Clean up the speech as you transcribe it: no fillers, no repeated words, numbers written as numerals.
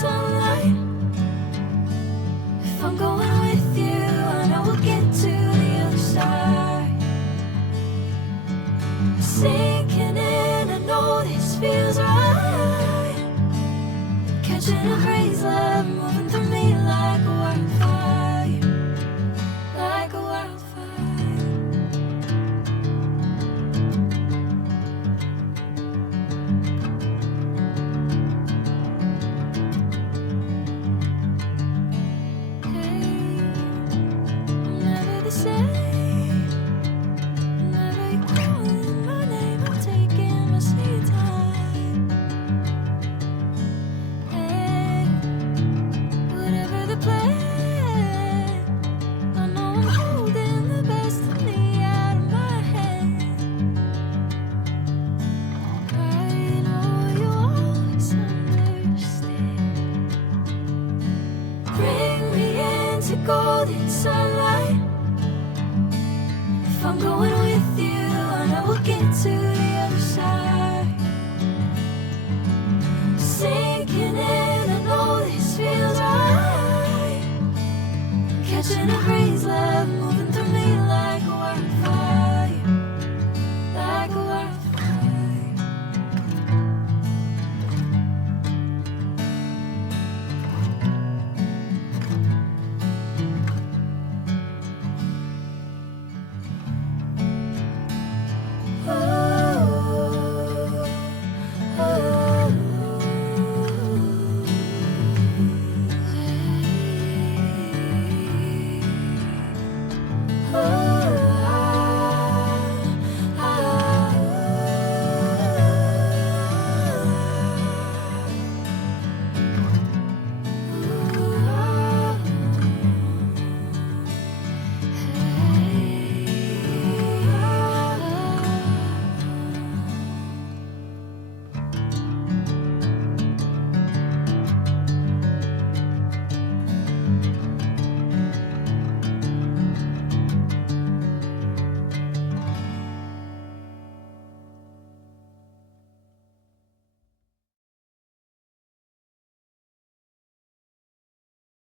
sunlight. If I'm going with you, I know we'll get to the other side. Sinking in, I know this feels right. Catching a breeze, love moving through me like a wildfire, like a wildfire. Hey, I'm never the same. Whenever you're calling my name, I'm taking my sweet time. Hey, whatever the plan, I know I'm holding the best of me out of my hand. I know you always understand. Bring me into golden sunlight. If I'm going with you, I know we'll get to the other side. Sinking in, I know this feels